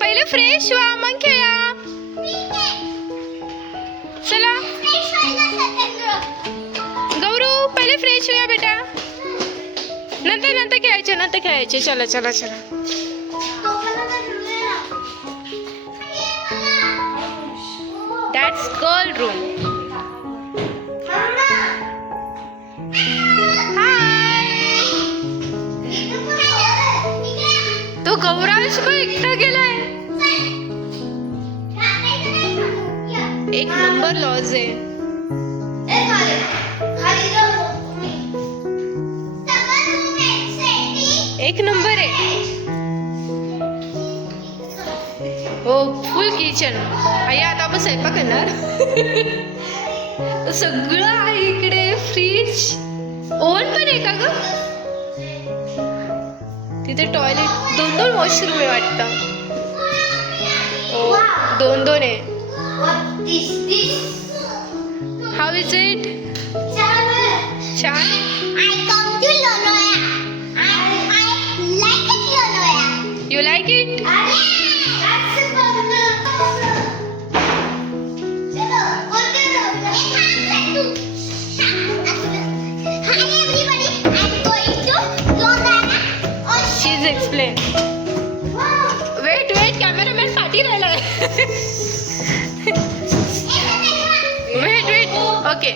पहिले फ्रेश व्हा मग खेळा. चला गौरू पहिले फ्रेश होऊया बेटा, नंतर नंतर खेळायचे, नंतर खेळायचे. चला चला चला. That's girl room. तो गौराज को एकटा गेलाय. एक नंबर लॉज आहे. एक नंबर आहे. हो फुल किचन. आई आता आपण स्वयंपाक करणार. सगळं आहे इकडे. फ्रीज, ओव्हन पण आहे का ग? तिथे टॉयलेट, 2-2 वॉशरूम आहे वाटतं. हो 2-2 आहे. How is it? छान. You like it? Explain. Wait wait, cameraman पाठी राहिलाय. Wait wait. ओके.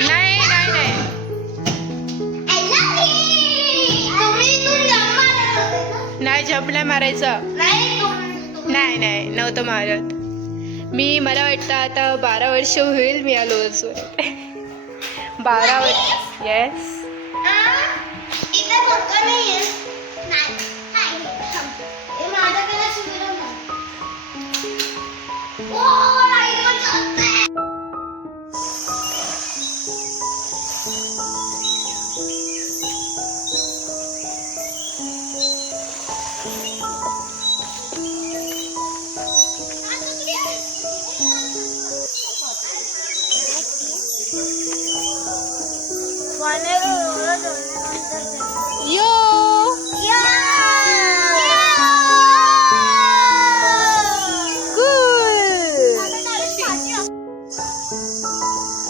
नाही नाही नाही. नाही जंप नाही मारायचं. नाही नाही नव्हतं मारत मी. मला वाटतं आता 12 वर्ष होईल मी या लॉजवर. 12 वर्ष. Yes. Yo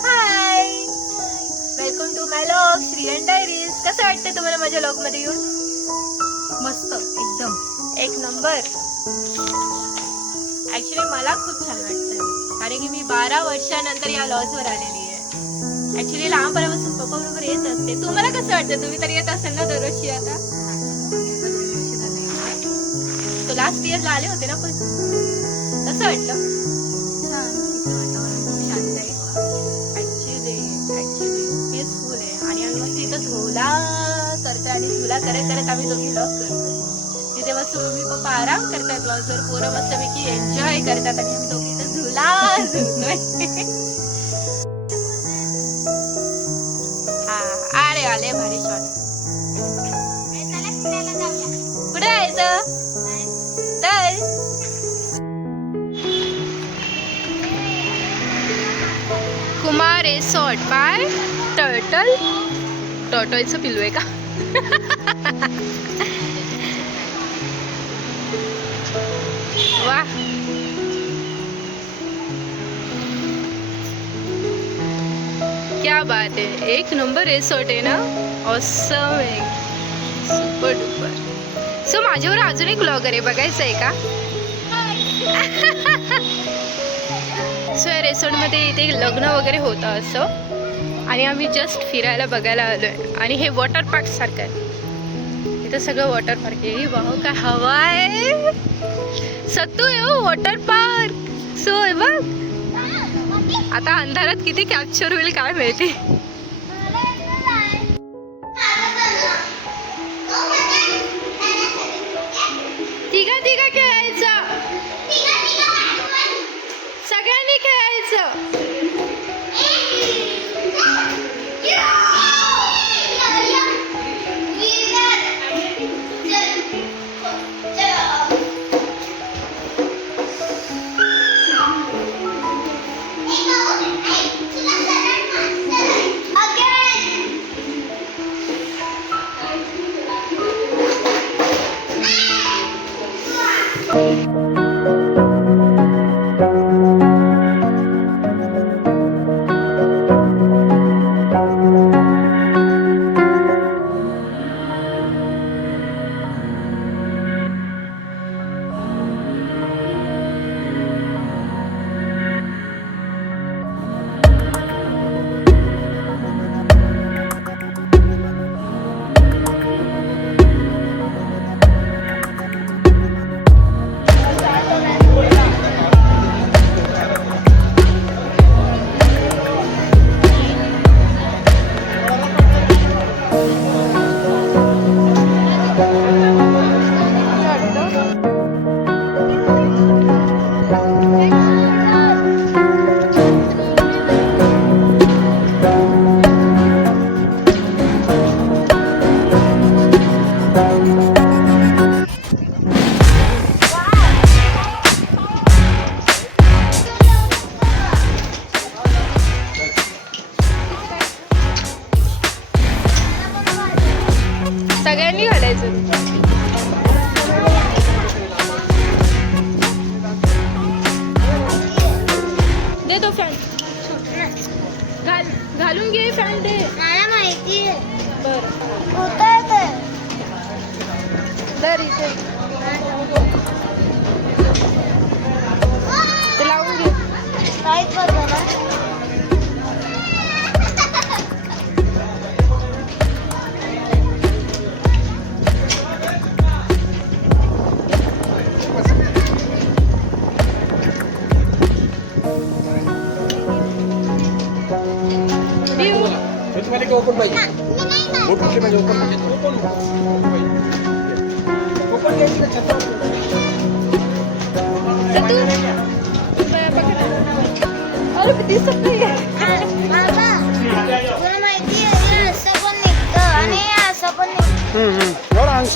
hi, welcome to my vlog Shreeyan diaries. कसं वाटतं तुम्हाला माझ्या व्लॉग मध्ये येऊन? मस्त एकदम एक नंबर. ऍक्च्युली मला खूप छान वाटतं कारण की मी 12 वर्षानंतर या लॉजवर आलेली आहे. ऍक्च्युली लहानपणापासून पप्पा बरोबर येत असते. तुम्हाला कसं वाटतं? तुम्ही तर येत असाल ना दरवर्षी. आता तो लास्ट इयरला आले होते ना पण. कसं वाटलं? शांत आहे. ऍक्च्युली पीसफुल आहे. आणि आम्ही मस्त इथं झोला करतोय आणि झुला करत करत आम्ही दोघी व्लॉग करतोय. तिथे मस्त मम्मी पप्पा आराम करतायत लॉजवर. पोरं मस्तपैकी एन्जॉय करतात आणि आम्ही दोघी इथं झुला झुलतोय. अरे आले भारी शॉट. कुठे जायचं? तर कुमार रिसॉर्ट बाय टर्टल. टॉटॉयचं पिल्लू आहे का? वा क्या बात है. एक नंबर रिसॉर्ट आहे ना. ऑसम आहे. Super duper. सो माझ्यावर अजून एक व्लॉगर आहे, बघायचं आहे का? सो या रिसॉर्टमध्ये इथे लग्न वगैरे होतं असं आणि आम्ही जस्ट फिरायला बघायला आलो आहे. आणि हे वॉटर पार्क सारखं आहे. इथं सगळं वॉटर पार्क आहे. वाह काय हवा आहे. सत्तू आहे हो वॉटर पार्क. सो आहे बघ. आता अंधारात किती कॅप्चर होईल काय माहिती. तिघा तिघा खेळायचं. सगळ्यांनी खेळायचं. सगळ्यांनी घालायचं. दे तो फॅन. घालून घे फॅन दे. मला माहिती आहे. बरं होतं ते. दर इथे ते लावून घे. काहीच बघा ना. ओपन पाहिजे. बोट कुठली पाहिजे? ओपन पाहिजे. ओपन ओपन घ्यायची का छत? अरे दिसत नाही. बाबा, तुला माहिती आहे हे असं पण निघतं आणि हे असं पण निघतं. एवढा अंश.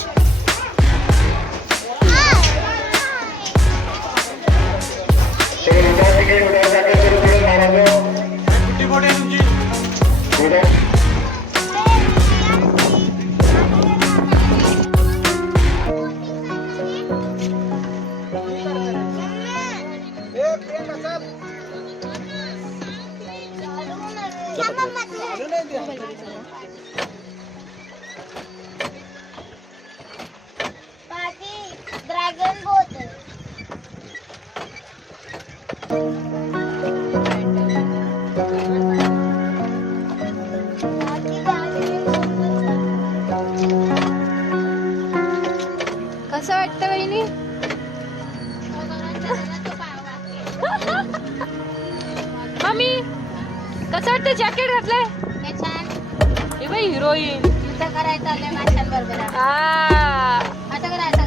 कुठली बोट आहे तुमची? ड्रॅगन बोट कसं वाटतं वहिनी? मम्मी कसं वाटतं जॅकेट घातलंय? हे बाई हिरोईन. युद्ध करायचं आलंय माशांबरोबर. असं करायचं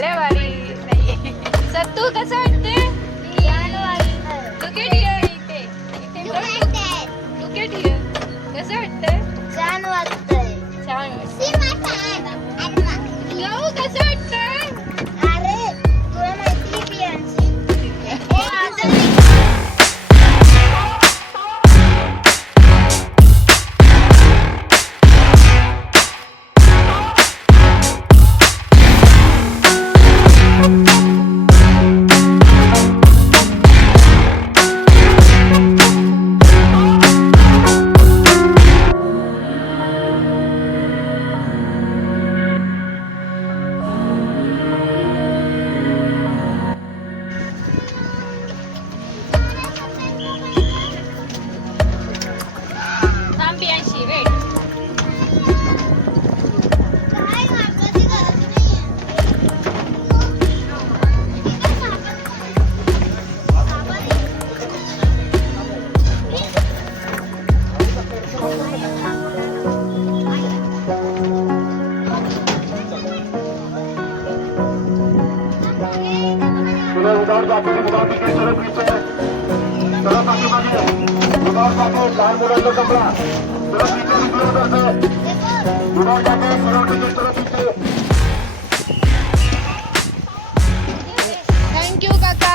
लय भारी. सत्तू कसं वाटते? Look at here. Look at here. कसं वाटतंय? छान वाटतंय. छान वाटतंय. गहू कसं वाटतंय? अरे तुला माहिती पियांची पियांशी वेट. काय घाबरायची गरज नाहीये. लहान मुलांचा कपडा थँक्यू काका.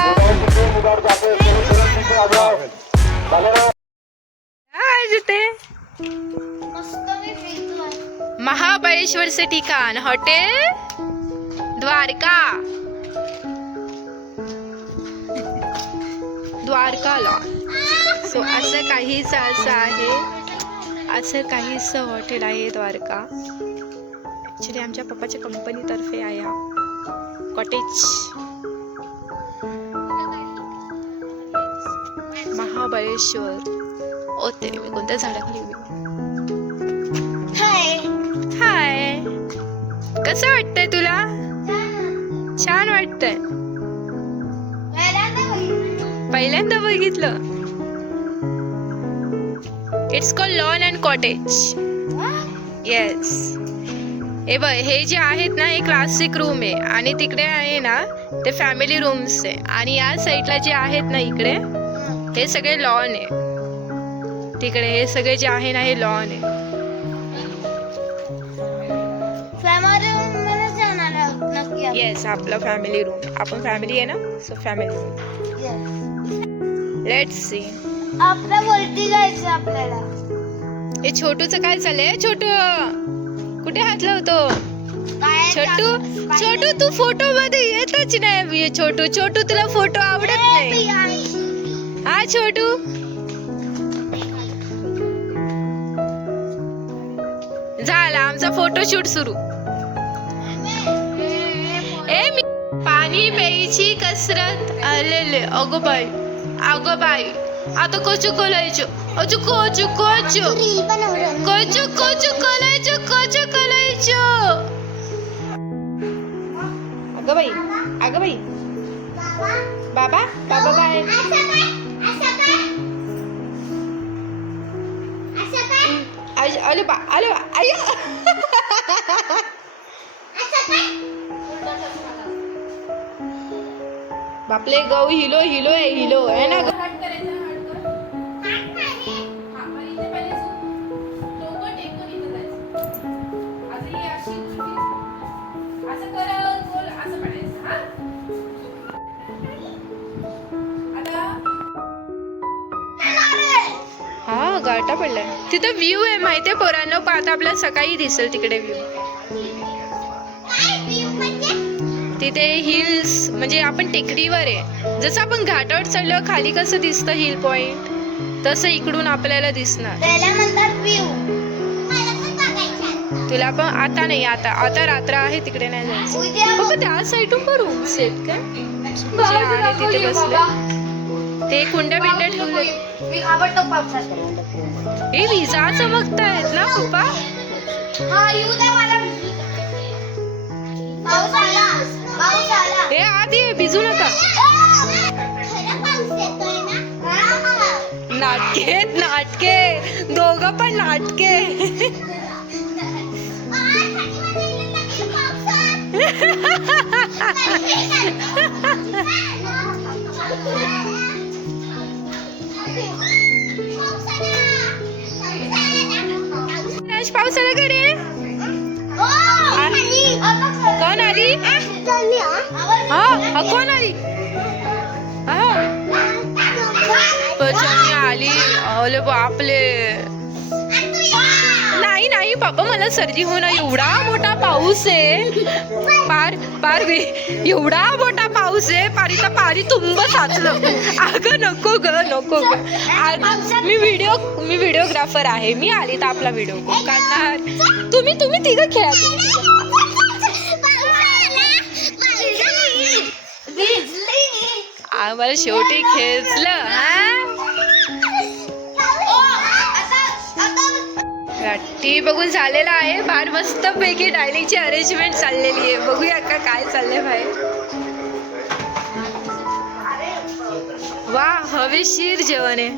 काय जिथे मस्त मी फिरतोय. महाबळेश्वरचं ठिकाण हॉटेल द्वारका. द्वारकाला. सो असं काहीच असं आहे. असं काहीच हॉटेल आहे द्वारका. ॲक्च्युली आमच्या पप्पाच्या कंपनीतर्फे आहे हा कॉटेज. महाबळेश्वर. ओते मी कोणत्या झाडाखाली उभी. हाय. हाय. कसं वाटतंय तुला? छान वाटतंय. पहिल्यांदा बघितलं. It's called lawn and cottage. Yes. हे बघ, हे जे आहेत ना हे क्लासिक रूम आहे आणि तिकडे आहे ना ते फॅमिली रूम्स आहे आणि या साईडला जे आहेत ना इकडे हे सगळे लॉन आहे. तिकडे हे सगळे जे आहे ना हे लॉन आहे. फॅमिली मध्ये जाणार आहोत नक्की आपण. येस, आपला फॅमिली रूम. आपण फॅमिली आहे ना, so family room. Yes. Let's see. आपल्या वरती जायचं आपल्याला. हे छोटूचं काय चाललंय? छोटू कुठे हात लावतो? छोटू तू फोटो मध्ये येतच नाही. छोटू तुला फोटो आवडत नाही. हा छोटू, झाला आमचा फोटोशूट सुरू. ए मी पाणी प्यायची कसरत. आलेले अगो बाई आता कोचू कोलायचो. अजू कोचू कोलायचो. अगं बाई बाबा बाय. आलो बा आया. बापले गौ हिलो आहे ना. हा गाठा पडलाय. तिथं व्ह्यू आहे माहितीये पोरांनो. आता आपल्याला सकाळी दिसेल तिकडे व्ह्यू. तिथे हिल्स म्हणजे आपण टेकडीवर आहे. जसं आपण घाटावर चढलो खाली कसं दिसतं हिल पॉइंट, तसं इकडून आपल्याला दिसणार. त्याला म्हणतात व्ह्यू. तुला पण आता नाही, आता रात्र आहे तिकडे नाही जायचं. बाबा त्या साईडून पण रूम्स आहेत का? जे आहे तिथे बसले ते कुंड्या बिंड्या ठेवले. मी आवडतो पावसात. हे विजा चमकतायत ना पप्पा. हा येऊ दे मला. पाऊस आला. हे आधी भिजू नका. नाटके दोघं पण नाटके. पाऊस आला का रे? कोण आली? हा कोण आली? आली. अरे बापले. नाही बाबा मला सर्दी होणार. एवढा मोठा पाऊस आहे. पार एवढा मोठा पाऊस आहे. पारी तुंब साचलं. अगं नको ग. मी व्हिडिओग्राफर आहे. मी आली तर आपला व्हिडिओ काढणार. तुम्ही तिघं खेळा. आम्हाला शेवटी खेचलं. टी बघून झालेला आहे. फार मस्त पैकी डायनिंगची अरेंजमेंट चाललेली आहे. बघूया का काय चाललंय बाहेर. वा, हवेशीर जेवण आहे.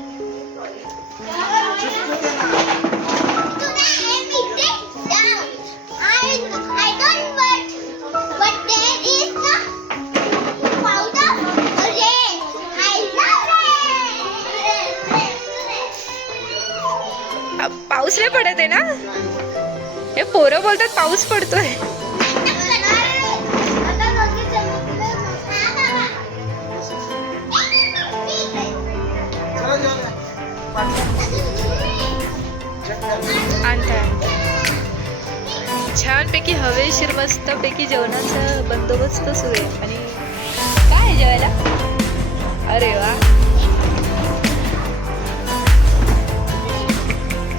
पाऊस नाही पडत आहे ना. हे पोरं बोलतात पाऊस पडतोय. छानपैकी हवेशीर मस्त पैकी जेवणाचा बंदोबस्त सुरू आहे. आणि काय आहे जेवायला? अरे वा,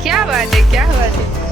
क्या बात है.